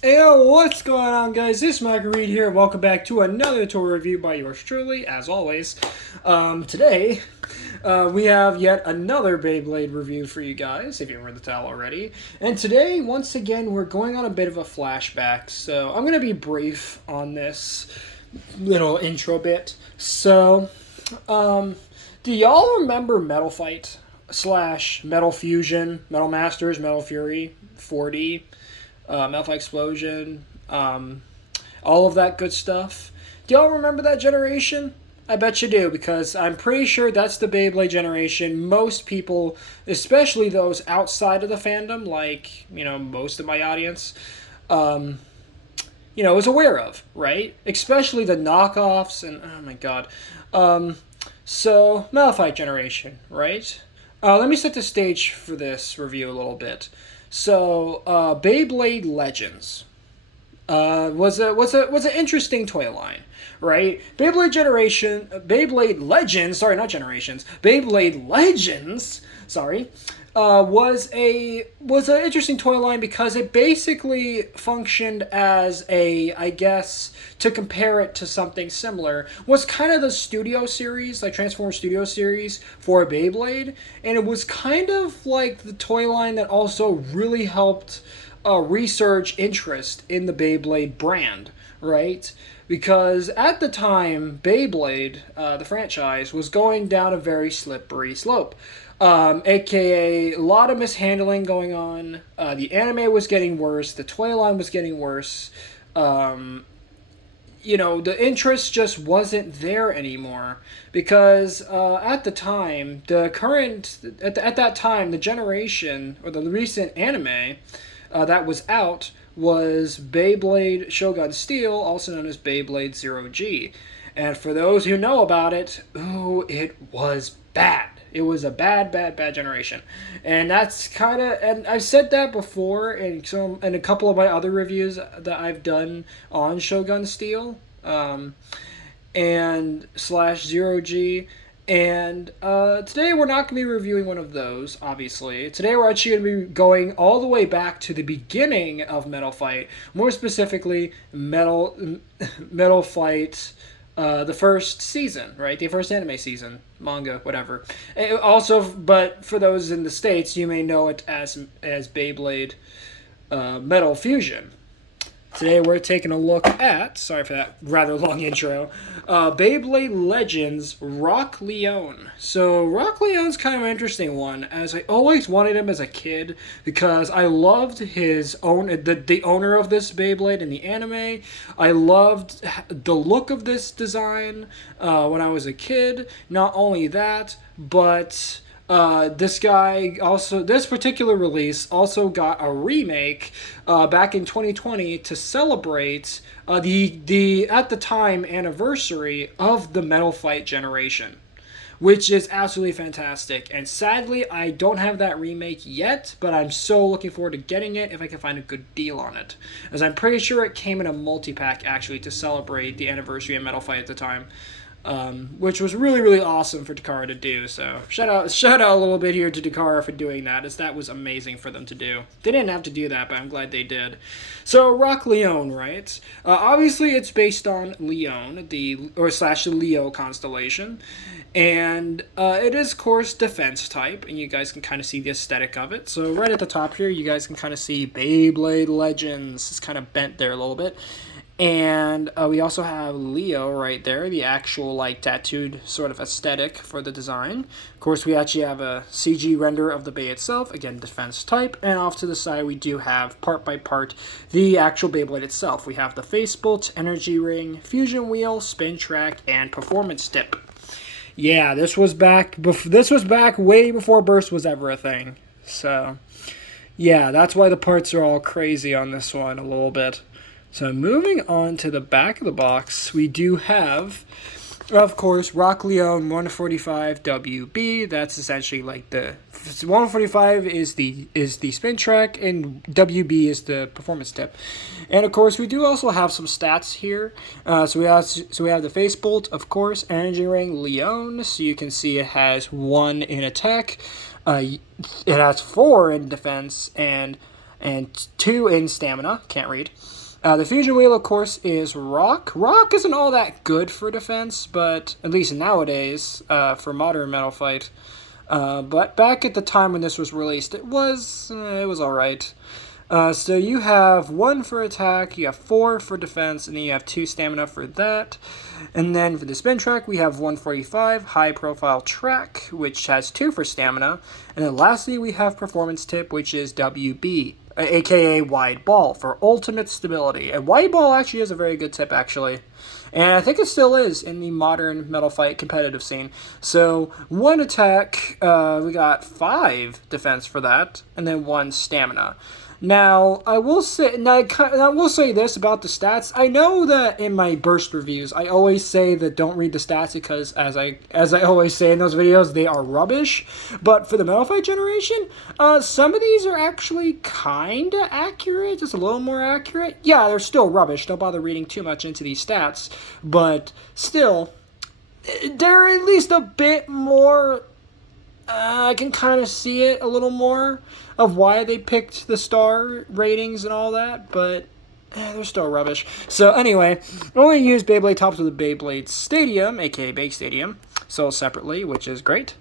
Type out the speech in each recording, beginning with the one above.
Yo, what's going on, guys? This is MRGang here. Welcome back to another tour review by yours truly, as always. Today, we have yet another Beyblade review for you guys, if you remember the title already. And today, once again, we're going on a bit of a flashback, so I'm going to be brief on this little intro bit. So, do y'all remember Metal Fight slash Metal Fusion, Metal Masters, Metal Fury, 4D? Malphite Explosion, all of that good stuff. Do y'all remember that generation? I bet you do, because I'm pretty sure that's the Beyblade generation most people, especially those outside of the fandom, like, most of my audience, is aware of, right? Especially the knockoffs and, oh my god. So, Malphite generation, right? Let me set the stage for this review a little bit. So, Beyblade Legends was an interesting toy line, right? Beyblade Legends, sorry, not generations. Beyblade Legends, sorry, was an interesting toy line because it basically functioned as I guess, to compare it to something similar, was kind of the Studio series, like Transformers Studio series for Beyblade, and it was kind of like the toy line that also really helped research interest in the Beyblade brand, right? Because at the time, Beyblade, the franchise, was going down a very slippery slope. AKA a lot of mishandling going on. The anime was getting worse. The toy line was getting worse. The interest just wasn't there anymore because at the time, at that time, the generation or the recent anime that was out was Beyblade Shogun Steel, also known as Beyblade Zero G. And for those who know about it, ooh, it was bad. It was a bad, bad, bad generation, and that's kind of. And I've said that before in a couple of my other reviews that I've done on Shogun Steel, and slash Zero G. And today we're not going to be reviewing one of those, obviously. Today we're actually going to be going all the way back to the beginning of Metal Fight. More specifically, Metal Fight, the first season, right? The first anime season, manga, whatever. Also, but for those in the States, you may know it as Beyblade Metal Fusion. Today we're taking a look at, sorry for that rather long intro, Beyblade Legends Rock Leone. So Rock Leone's kind of an interesting one, as I always wanted him as a kid because I loved the owner of this Beyblade in the anime. I loved the look of this design when I was a kid. Not only that, but this particular release also got a remake back in 2020 to celebrate the at the time anniversary of the Metal Fight generation, which is absolutely fantastic. And sadly, I don't have that remake yet, but I'm so looking forward to getting it if I can find a good deal on it, as I'm pretty sure it came in a multi-pack actually to celebrate the anniversary of Metal Fight at the time. Which was really, really awesome for Takara to do. So shout out a little bit here to Takara for doing that, as that was amazing for them to do. They didn't have to do that, but I'm glad they did. So Rock Leone, right? Obviously, it's based on Leone, the Leo constellation, and it is, of course, defense type, and you guys can kind of see the aesthetic of it. So right at the top here, you guys can kind of see Beyblade Legends. It's kind of bent there a little bit. And we also have Leo right there, the actual tattooed sort of aesthetic for the design. Of course, we actually have a CG render of the Bey itself, again, defense type. And off to the side, we do have, part by part, the actual Beyblade itself. We have the face bolt, energy ring, fusion wheel, spin track, and performance tip. Yeah, this was back way before burst was ever a thing. So, yeah, that's why the parts are all crazy on this one a little bit. So moving on to the back of the box, we do have, of course, Rock Leone 145 WB. That's essentially like the 145 is the spin track, and WB is the performance tip. And of course, we do also have some stats here. So we have the face bolt, of course, energy ring Leone. So you can see it has 1 in attack. It has 4 in defense, and and 2 in stamina. Can't read. The fusion wheel, of course, is rock. Rock isn't all that good for defense, but at least nowadays, for modern Metal Fight. But back at the time when this was released, it was alright. So you have 1 for attack, you have 4 for defense, and then you have 2 stamina for that. And then for the spin track, we have 145, high profile track, which has 2 for stamina. And then lastly, we have performance tip, which is WB, aka wide ball, for ultimate stability. And wide ball actually is a very good tip, actually. And I think it still is in the modern Metal Fight competitive scene. So 1 attack, we got 5 defense for that, and then 1 stamina. Now, I will say this about the stats. I know that in my burst reviews, I always say that don't read the stats because, as I always say in those videos, they are rubbish. But for the Metal Fight generation, some of these are actually kinda accurate, just a little more accurate. Yeah, they're still rubbish. Don't bother reading too much into these stats, but still, they're at least a bit more. I can kind of see it a little more of why they picked the star ratings and all that, but they're still rubbish. So anyway, I only use Beyblade tops with the Beyblade Stadium, aka Bake Stadium, sold separately, which is great.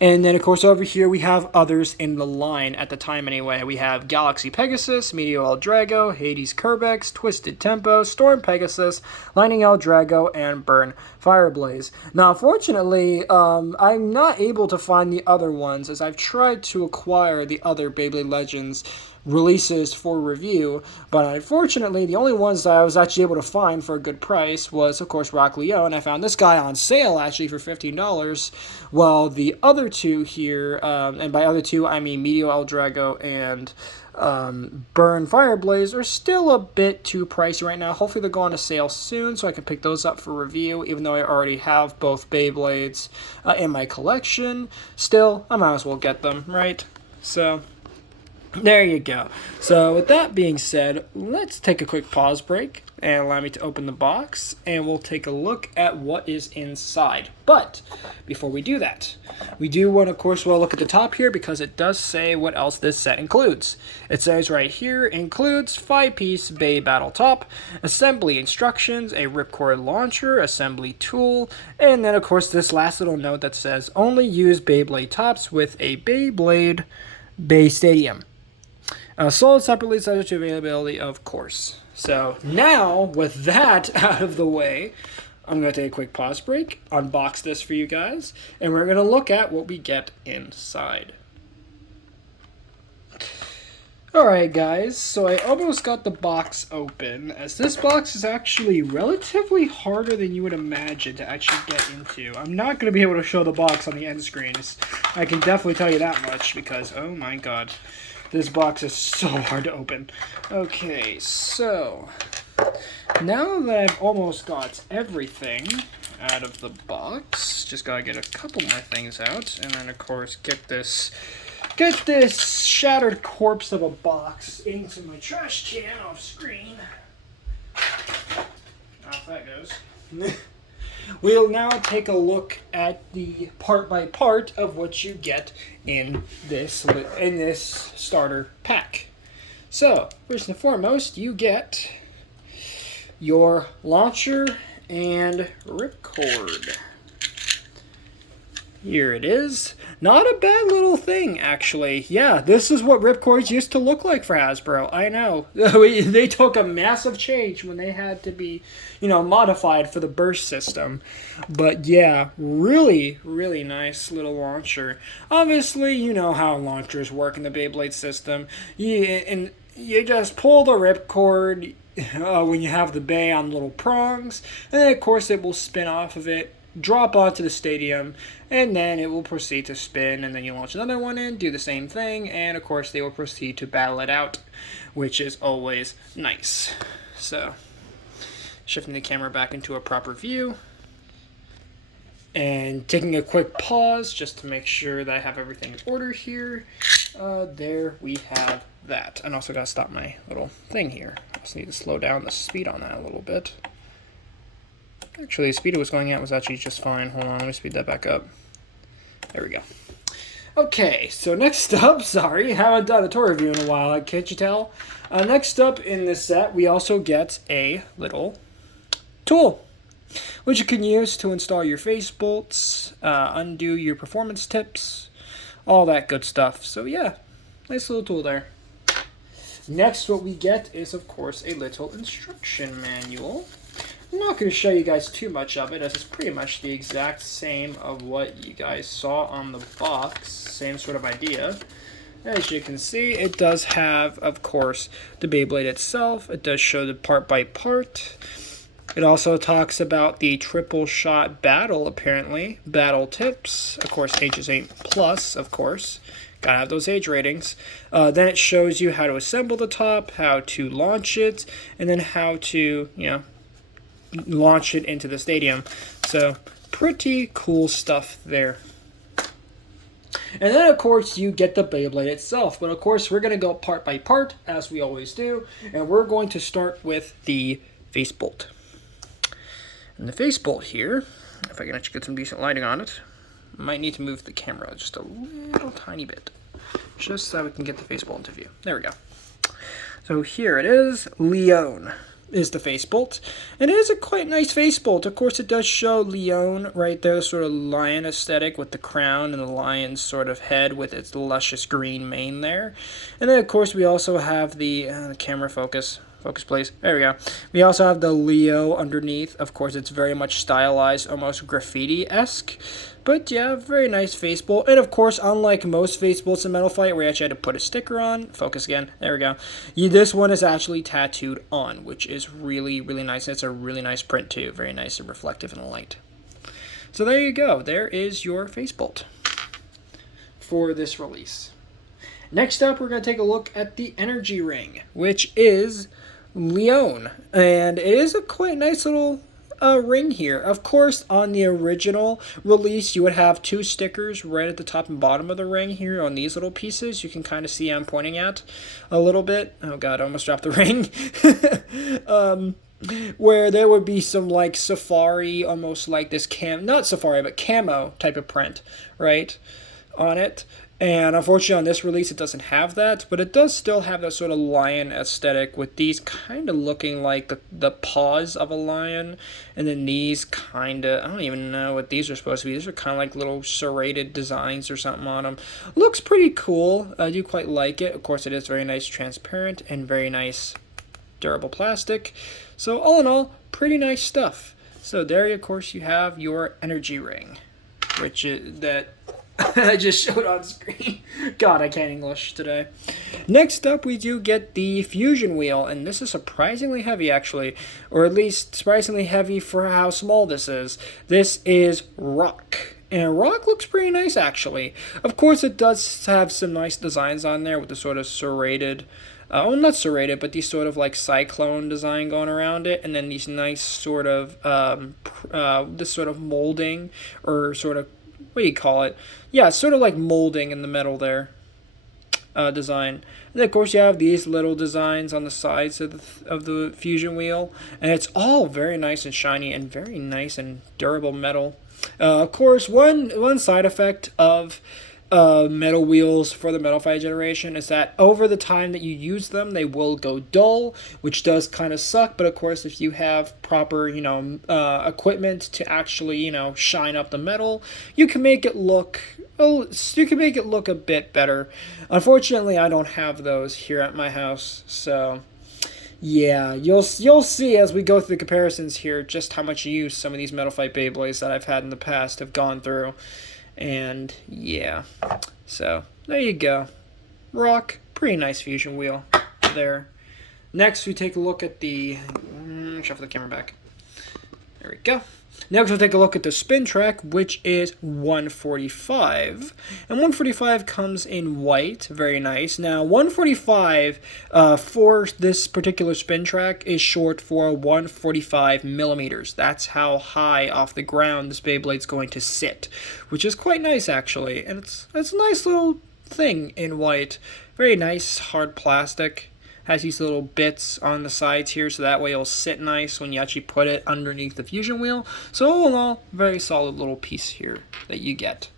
And then, of course, over here we have others in the line at the time anyway. We have Galaxy Pegasus, Meteor El Drago, Hades Kerbex, Twisted Tempo, Storm Pegasus, Lightning El Drago, and Burn Fireblaze. Now, unfortunately, I'm not able to find the other ones as I've tried to acquire the other Beyblade Legends releases for review, but unfortunately the only ones that I was actually able to find for a good price was, of course, Rock Leone. I found this guy on sale actually for $15, while the other two here, and by other two I mean Meteor El Drago and Burn Fireblaze, are still a bit too pricey right now. Hopefully they'll go on a sale soon so I can pick those up for review, even though I already have both Beyblades in my collection. Still, I might as well get them, right? So there you go. So with that being said, let's take a quick pause break and allow me to open the box, and we'll take a look at what is inside. But before we do that, we do want to, of course, look at the top here because it does say what else this set includes. It says right here, includes 5-piece Bay Battle Top, assembly instructions, a ripcord launcher, assembly tool, and then, of course, this last little note that says only use Beyblade tops with a Beyblade Bay Stadium. Sold separately, subject to availability, of course. So now, with that out of the way, I'm going to take a quick pause break, unbox this for you guys, and we're going to look at what we get inside. Alright guys, so I almost got the box open, as this box is actually relatively harder than you would imagine to actually get into. I'm not going to be able to show the box on the end screens. I can definitely tell you that much, because, oh my god, this box is so hard to open. Okay, so now that I've almost got everything out of the box, just gotta get a couple more things out, and then of course get this shattered corpse of a box into my trash can off screen. Off that goes. We'll now take a look at the part by part of what you get in this starter pack. So, first and foremost, you get your launcher and ripcord. Here it is. Not a bad little thing, actually. Yeah, this is what ripcords used to look like for Hasbro. I know. They took a massive change when they had to be, modified for the burst system. But yeah, really, really nice little launcher. Obviously, you know how launchers work in the Beyblade system. You just pull the ripcord when you have the bay on little prongs, and then of course it will spin off of it, drop onto the stadium, and then it will proceed to spin, and then you launch another one in, do the same thing, and of course they will proceed to battle it out, which is always nice. So, shifting the camera back into a proper view, and taking a quick pause just to make sure that I have everything in order here. There we have that. And also got to stop my little thing here. I just need to slow down the speed on that a little bit. Actually, the speed it was going at was actually just fine. Hold on, let me speed that back up. There we go. Okay, so next up, sorry, haven't done a toy review in a while, can't you tell? Next up in this set, we also get a little tool, which you can use to install your face bolts, undo your performance tips, all that good stuff. So yeah, nice little tool there. Next, what we get is, of course, a little instruction manual. I'm not going to show you guys too much of it, as it's pretty much the exact same of what you guys saw on the box. Same sort of idea. As you can see, it does have, of course, the Beyblade itself. It does show the part by part. It also talks about the triple shot battle, apparently. Battle tips. Of course, ages 8 plus, of course. Gotta have those age ratings. Then it shows you how to assemble the top, how to launch it, and then how to, launch it into the stadium. So, pretty cool stuff there. And then, of course, you get the Beyblade itself. But, of course, we're going to go part by part, as we always do. And we're going to start with the face bolt. And the face bolt here, if I can actually get some decent lighting on it, might need to move the camera just a little tiny bit, just so we can get the face bolt into view. There we go. So here it is. Leone is the face bolt, and it is a quite nice face bolt. Of course, it does show Leone right there, sort of lion aesthetic with the crown and the lion's sort of head with its luscious green mane there. And then, of course, we also have the camera focus. Focus, please. There we go. We also have the Leo underneath. Of course, it's very much stylized, almost graffiti-esque. But yeah, very nice face bolt. And of course, unlike most face bolts in Metal Fight, where you actually had to put a sticker on. Focus again. There we go. This one is actually tattooed on, which is really, really nice. It's a really nice print too. Very nice and reflective in the light. So there you go. There is your face bolt for this release. Next up, we're going to take a look at the energy ring, which is Leone, and it is a quite nice little ring here. Of course, on the original release, you would have two stickers right at the top and bottom of the ring here on these little pieces. You can kind of see I'm pointing at a little bit. Oh god, I almost dropped the ring. Where there would be some like safari, almost like this not safari, but camo type of print, right, on it. And unfortunately on this release it doesn't have that, but it does still have that sort of lion aesthetic with these kind of looking like the paws of a lion, and then these kind of, I don't even know what these are supposed to be. These are kind of like little serrated designs or something on them. Looks pretty cool. I do quite like it. Of course it is very nice transparent and very nice durable plastic. So all in all, pretty nice stuff. So there, of course, you have your energy ring, which is that I just showed on screen. God, I can't English today. Next up, we do get the fusion wheel, and this is surprisingly heavy, actually, or at least surprisingly heavy for how small this is. This is rock, and rock looks pretty nice, actually. Of course, it does have some nice designs on there with the sort of serrated, not serrated, but these sort of like cyclone design going around it, and then these nice sort of, this sort of molding, or sort of, what do you call it? Yeah, it's sort of like molding in the metal there, design. And then, of course, you have these little designs on the sides of the fusion wheel, and it's all very nice and shiny and very nice and durable metal. Of course, one side effect of metal wheels for the Metal Fight generation is that over the time that you use them, they will go dull, which does kind of suck. But of course, if you have proper, equipment to actually, shine up the metal, you can make it look a bit better. Unfortunately, I don't have those here at my house, so yeah, you'll see as we go through the comparisons here just how much use some of these Metal Fight Beyblades that I've had in the past have gone through. And yeah, so there you go. Rock, pretty nice fusion wheel there. Next, we take a look at the shuffle the camera back. There we go. Next, we'll take a look at the spin track, which is 145. And 145 comes in white. Very nice. Now, 145 for this particular spin track is short for 145 millimeters. That's how high off the ground this Beyblade's going to sit, which is quite nice, actually. And it's a nice little thing in white. Very nice, hard plastic. Has these little bits on the sides here, so that way it'll sit nice when you actually put it underneath the fusion wheel. So all in all, very solid little piece here that you get.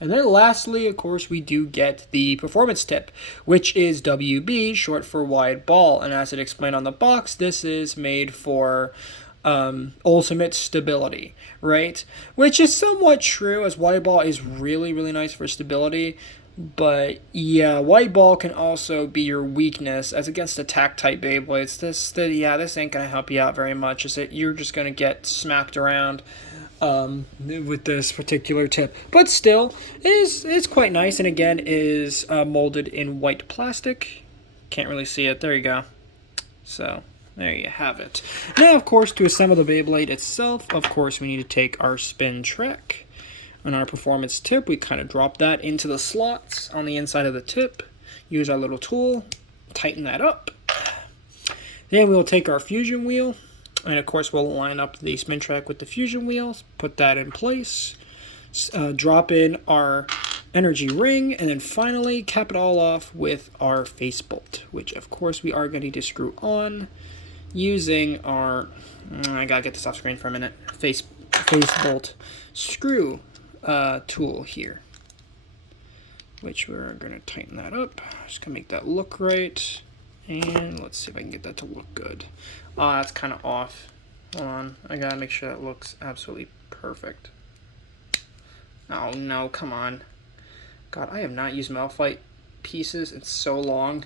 And then lastly, of course, we do get the performance tip, which is WB, short for wide ball. And as it explained on the box, this is made for ultimate stability, right? Which is somewhat true, as wide ball is really, really nice for stability. But yeah, white ball can also be your weakness as against attack type Beyblades. This ain't gonna help you out very much. Is it? You're just gonna get smacked around with this particular tip. But still, it's quite nice. And again, is molded in white plastic. Can't really see it. There you go. So there you have it. Now, of course, to assemble the Beyblade itself, of course, we need to take our spin track. On our performance tip, we kind of drop that into the slots on the inside of the tip. Use our little tool, tighten that up. Then we'll take our fusion wheel, and of course we'll line up the spin track with the fusion wheels, put that in place, drop in our energy ring, and then finally cap it all off with our face bolt, which of course we are going to need to screw on using our, I gotta get this off screen for a minute, face bolt screw tool here, which we're going to tighten that up. Just going to make that look right, and let's see if I can get that to look good. That's kind of off. Hold on, I gotta make sure that looks absolutely perfect. Oh no, come on. God, I have not used Metal Fight pieces in so long.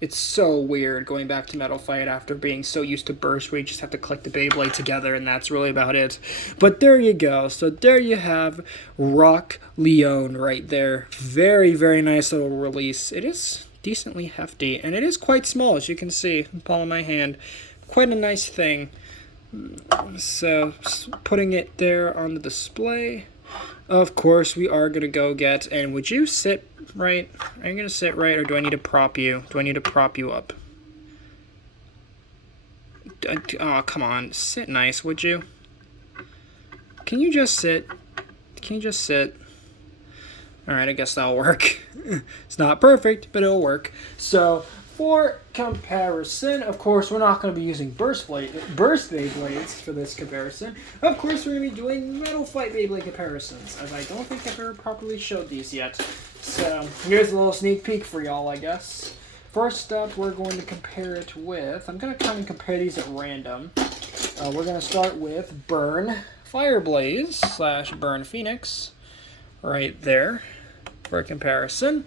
It's so weird going back to Metal Fight after being so used to Burst, where you just have to click the Beyblade together, and that's really about it. But there you go. So there you have Rock Leone right there. Very, very nice little release. It is decently hefty, and it is quite small, as you can see in the palm of my hand. Quite a nice thing. So putting it there on the display. Of course, we are going to go get, and would you sit right? Are you going to sit right, or do I need to prop you? Do I need to prop you up? Oh, come on. Sit nice, would you? Can you just sit? Can you just sit? Alright, I guess that'll work. It's not perfect, but it'll work. So, for comparison, of course, we're not going to be using Burst Beyblades for this comparison. Of course, we're going to be doing Metal Fight Beyblade comparisons, as I don't think I've ever properly showed these yet. So, here's a little sneak peek for y'all, I guess. First up, we're going to compare it with, I'm going to kind of compare these at random. We're going to start with Burn Fireblaze / Burn Phoenix, right there, for a comparison.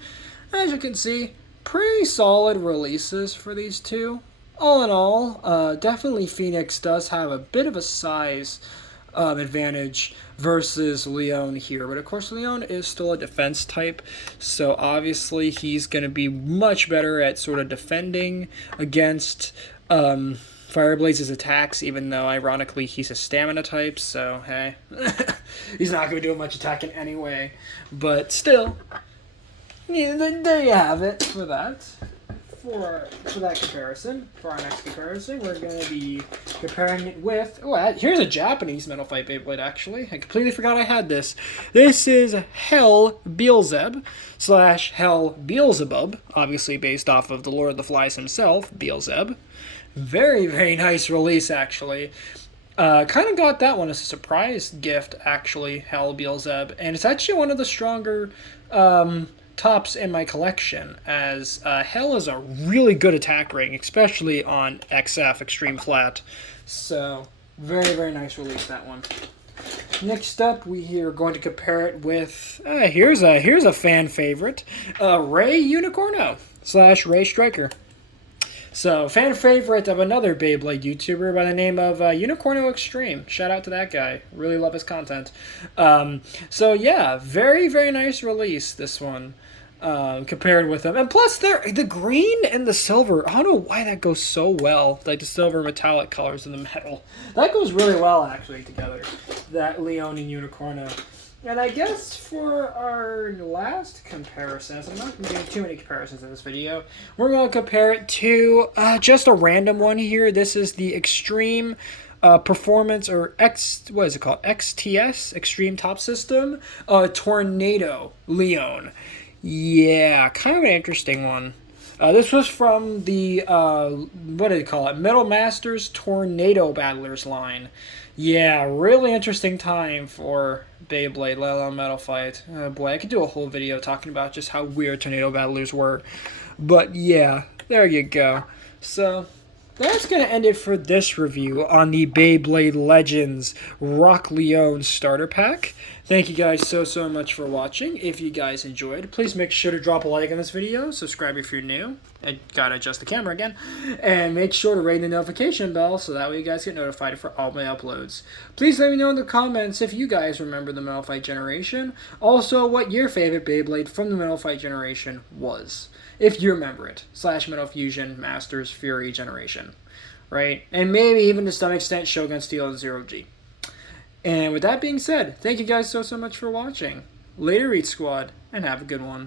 As you can see, pretty solid releases for these two. All in all, definitely Phoenix does have a bit of a size advantage versus Leone here. But of course, Leone is still a defense type, so obviously he's going to be much better at sort of defending against Fireblaze's attacks, even though ironically he's a stamina type, so hey. He's not going to be doing much attacking anyway. But still, yeah, there you have it for that. For that comparison, for our next comparison, we're going to be comparing it with... Oh, here's a Japanese Metal Fight Beyblade, actually. I completely forgot I had this. This is Hell Beelzeb / Hell Beelzebub, obviously based off of the Lord of the Flies himself, Beelzeb. Very, very nice release, actually. Kind of got that one as a surprise gift, actually, Hell Beelzeb. And it's actually one of the stronger tops in my collection, as Hell is a really good attack ring, especially on XF, Extreme Flat. So, very, very nice release, that one. Next up, we are going to compare it with, here's a fan favorite, Ray Unicorno / Ray Striker. So, fan favorite of another Beyblade YouTuber by the name of Unicorno Extreme. Shout out to that guy. Really love his content. So, yeah, very, very nice release, this one, compared with them. And plus, the green and the silver, I don't know why that goes so well, like the silver metallic colors and the metal. That goes really well, actually, together, that Leone and Unicorno. And I guess for our last comparisons, I'm not going to do too many comparisons in this video. We're going to compare it to just a random one here. This is the Extreme Performance, or what is it called? XTS, Extreme Top System, Tornado Leone. Yeah, kind of an interesting one. This was from the, what do they call it? Metal Masters Tornado Battlers line. Yeah, really interesting time for Beyblade, let alone Metal Fight. Oh boy, I could do a whole video talking about just how weird Tornado Battlers were. But yeah, there you go. So, that's going to end it for this review on the Beyblade Legends Rock Leone Starter Pack. Thank you guys so much for watching. If you guys enjoyed, please make sure to drop a like on this video, subscribe if you're new, I gotta adjust the camera again, and make sure to ring the notification bell so that way you guys get notified for all my uploads. Please let me know in the comments if you guys remember the Metal Fight generation, also what your favorite Beyblade from the Metal Fight generation was, if you remember it, / Metal Fusion, Masters, Fury generation, right? And maybe even to some extent Shogun Steel and Zero G. And with that being said, thank you guys so much for watching. Later, Eat Squad, and have a good one.